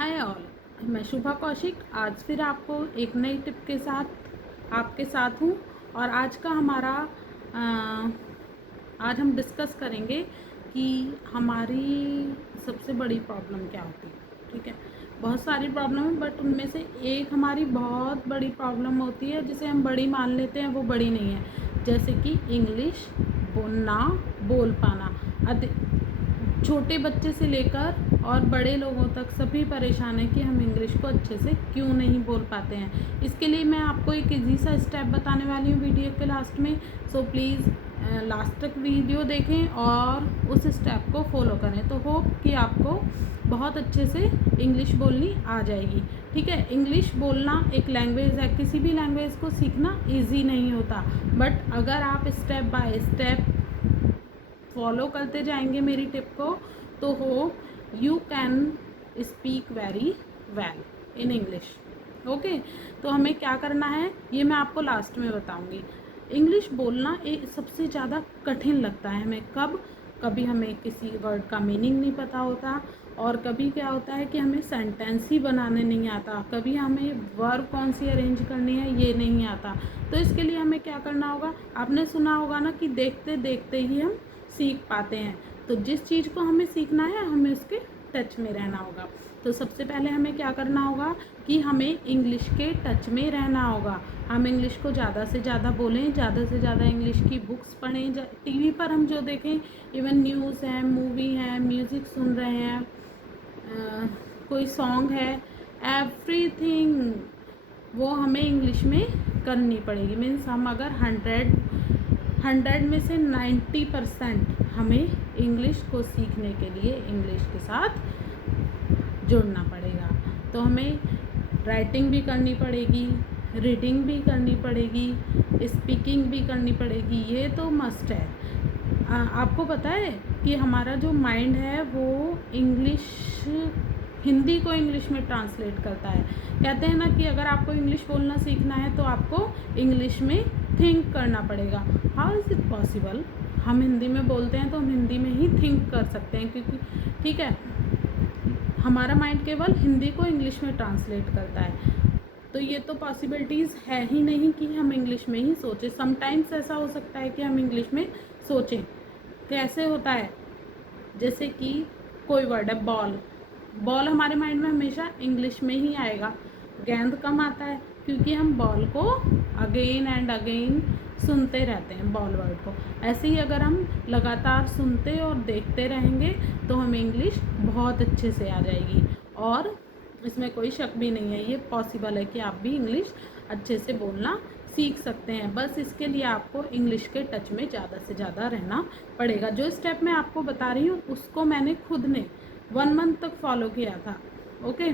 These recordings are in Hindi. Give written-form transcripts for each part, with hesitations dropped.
हाय ऑल, मैं शुभा कौशिक आज फिर आपको एक नई टिप के साथ आपके साथ हूँ। और आज का हमारा आज हम डिस्कस करेंगे कि हमारी सबसे बड़ी प्रॉब्लम क्या होती है। ठीक है, बहुत सारी प्रॉब्लम है बट उनमें से एक हमारी बहुत बड़ी प्रॉब्लम होती है जिसे हम बड़ी मान लेते हैं, वो बड़ी नहीं है। जैसे कि इंग्लिश बोलना, बोल पाना। छोटे बच्चे से लेकर और बड़े लोगों तक सभी परेशान हैं कि हम इंग्लिश को अच्छे से क्यों नहीं बोल पाते हैं। इसके लिए मैं आपको एक इजी सा स्टेप बताने वाली हूँ वीडियो के लास्ट में। सो प्लीज़ लास्ट तक वीडियो देखें और उस स्टेप को फॉलो करें, तो होप कि आपको बहुत अच्छे से इंग्लिश बोलनी आ जाएगी। ठीक है, इंग्लिश बोलना एक लैंग्वेज है, किसी भी लैंग्वेज को सीखना ईजी नहीं होता, बट अगर आप स्टेप बाय स्टेप फॉलो करते जाएंगे मेरी टिप को, तो हो you can speak very well in English. Okay, तो हमें क्या करना है ये मैं आपको लास्ट में बताऊंगी। इंग्लिश बोलना एक सबसे ज़्यादा कठिन लगता है हमें। कभी हमें किसी वर्ड का मीनिंग नहीं पता होता, और कभी क्या होता है कि हमें सेंटेंस ही बनाने नहीं आता, कभी हमें वर्ब कौन सी अरेंज करनी है ये नहीं आता। तो इसके लिए हमें क्या करना होगा, आपने सुना होगा ना कि देखते देखते ही हम सीख पाते हैं। तो जिस चीज़ को हमें सीखना है हमें उसके टच में रहना होगा। तो सबसे पहले हमें क्या करना होगा कि हमें इंग्लिश के टच में रहना होगा। हम इंग्लिश को ज़्यादा से ज़्यादा बोलें, ज़्यादा से ज़्यादा इंग्लिश की बुक्स पढ़ें, टीवी पर हम जो देखें, इवन न्यूज़ है, मूवी है, म्यूज़िक सुन रहे हैं, कोई सॉन्ग है, एवरीथिंग वो हमें इंग्लिश में करनी पड़ेगी। मीन्स हम अगर 100 में से 90% हमें इंग्लिश को सीखने के लिए इंग्लिश के साथ जुड़ना पड़ेगा। तो हमें राइटिंग भी करनी पड़ेगी, रीडिंग भी करनी पड़ेगी, स्पीकिंग भी करनी पड़ेगी, ये तो मस्ट है। आपको पता है कि हमारा जो माइंड है वो हिंदी को इंग्लिश में ट्रांसलेट करता है। कहते हैं ना कि अगर आपको इंग्लिश बोलना सीखना है तो आपको इंग्लिश में थिंक करना पड़ेगा। How is it possible? हम हिंदी में बोलते हैं तो हम हिंदी में ही थिंक कर सकते हैं, क्योंकि ठीक है, हमारा माइंड केवल हिंदी को इंग्लिश में ट्रांसलेट करता है। तो ये तो पॉसिबिलिटीज़ है ही नहीं कि हम इंग्लिश में ही सोचें। समटाइम्स ऐसा हो सकता है कि हम इंग्लिश में सोचें। कैसे होता है? जैसे कि कोई वर्ड है बॉल, बॉल हमारे माइंड में हमेशा इंग्लिश में ही आएगा। गेंद कम आता है क्योंकि हम बॉल को अगेन एंड अगेन सुनते रहते हैं, बॉल वर्ड को। ऐसे ही अगर हम लगातार सुनते और देखते रहेंगे तो हमें इंग्लिश बहुत अच्छे से आ जाएगी, और इसमें कोई शक भी नहीं है, ये पॉसिबल है कि आप भी इंग्लिश अच्छे से बोलना सीख सकते हैं। बस इसके लिए आपको इंग्लिश के टच में ज़्यादा से ज़्यादा रहना पड़ेगा। जो स्टेप मैं आपको बता रही हूँ उसको मैंने खुद ने 1 मंथ तक फॉलो किया था। ओके,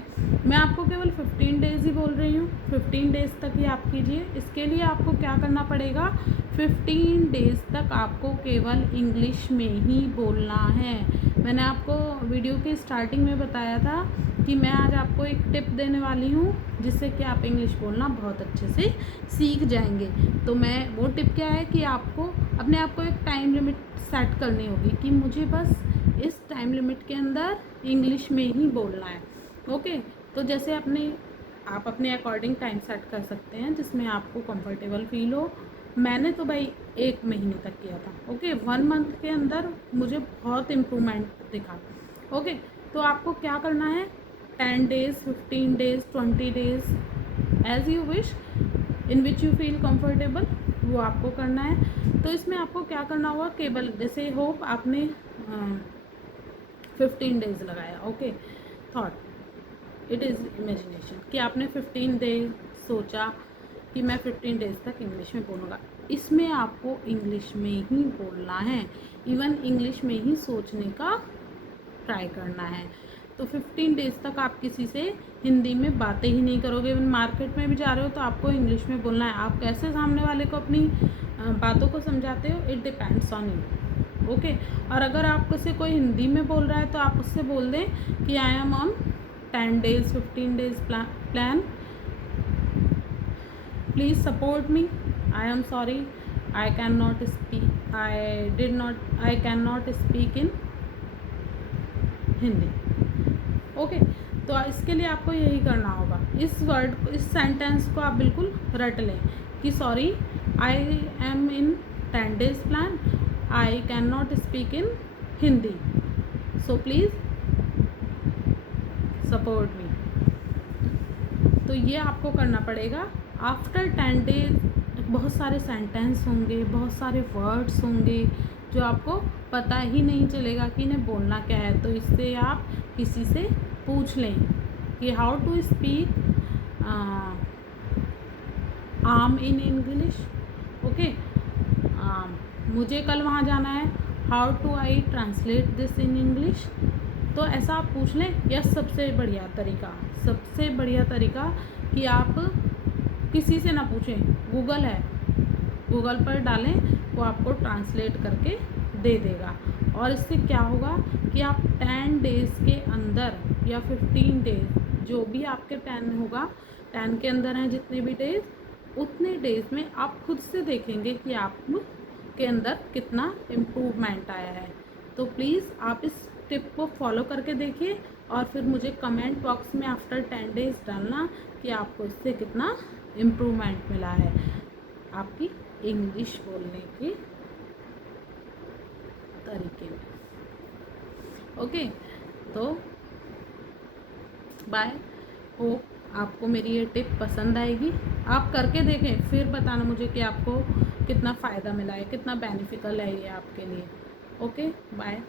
मैं आपको केवल 15 डेज़ ही बोल रही हूँ, 15 डेज़ तक ही आप कीजिए। इसके लिए आपको क्या करना पड़ेगा, 15 डेज़ तक आपको केवल इंग्लिश में ही बोलना है। मैंने आपको वीडियो के स्टार्टिंग में बताया था कि मैं आज आपको एक टिप देने वाली हूँ जिससे कि आप इंग्लिश बोलना बहुत अच्छे से सीख जाएंगे। तो मैं वो टिप क्या है कि आपको अपने आप को एक टाइम लिमिट सेट करनी होगी कि मुझे बस इस टाइम लिमिट के अंदर इंग्लिश में ही बोलना है। ओके, तो जैसे आप अपने अकॉर्डिंग टाइम सेट कर सकते हैं जिसमें आपको कंफर्टेबल फील हो। मैंने तो भाई 1 महीने तक किया था। ओके, 1 मंथ के अंदर मुझे बहुत इम्प्रूवमेंट दिखा। ओके, तो आपको क्या करना है, 10 days, 15 days, 20 days, as you wish, in which you feel comfortable, वो आपको करना है। तो इसमें आपको क्या करना होगा, केवल जैसे होप आपने 15 डेज़ लगाया। Okay, thought it is imagination कि आपने 15 डेज सोचा कि मैं 15 डेज़ तक इंग्लिश में बोलूँगा। इसमें आपको इंग्लिश में ही बोलना है, इवन इंग्लिश में ही सोचने का ट्राई करना है। तो 15 डेज़ तक आप किसी से हिंदी में बातें ही नहीं करोगे। इवन मार्केट में भी जा रहे हो तो आपको इंग्लिश में बोलना है। आप कैसे सामने वाले को अपनी बातों को समझाते हो, it depends on you. Okay, और अगर आपको से कोई हिंदी में बोल रहा है तो आप उससे बोल दें कि I am on 10 days 15 days plan, please support me, I am sorry, I cannot speak in Hindi। Okay, तो इसके लिए आपको यही करना होगा, इस सेंटेंस को आप बिल्कुल रट लें कि sorry, I am in 10 days plan, I can not speak in Hindi, so please support me. तो ये आपको करना पड़ेगा। आफ्टर 10 days बहुत सारे सेंटेंस होंगे, बहुत सारे वर्ड्स होंगे जो आपको पता ही नहीं चलेगा कि इन्हें बोलना क्या है। तो इससे आप किसी से पूछ लें कि हाउ टू स्पीक आम इन इंग्लिश। ओके, मुझे कल वहाँ जाना है, how to I translate this in English. तो ऐसा आप पूछ लें। या सबसे बढ़िया तरीका कि आप किसी से ना पूछें, गूगल है, गूगल पर डालें, वो आपको ट्रांसलेट करके दे देगा। और इससे क्या होगा कि आप 10 days के अंदर या 15 days, जो भी आपके 10 होगा, 10 के अंदर हैं जितने भी डेज, उतने डेज में आप खुद से देखेंगे कि आप के अंदर कितना इम्प्रूवमेंट आया है। तो प्लीज़ आप इस टिप को फॉलो करके देखिए और फिर मुझे कमेंट बॉक्स में आफ्टर 10 days डालना कि आपको इससे कितना इम्प्रूवमेंट मिला है आपकी इंग्लिश बोलने के तरीके में। ओके, तो बाय, होप आपको मेरी ये टिप पसंद आएगी। आप करके देखें, फिर बताना मुझे कि आपको कितना फ़ायदा मिला है, कितना बेनिफिकल है ये आपके लिए। Okay, bye.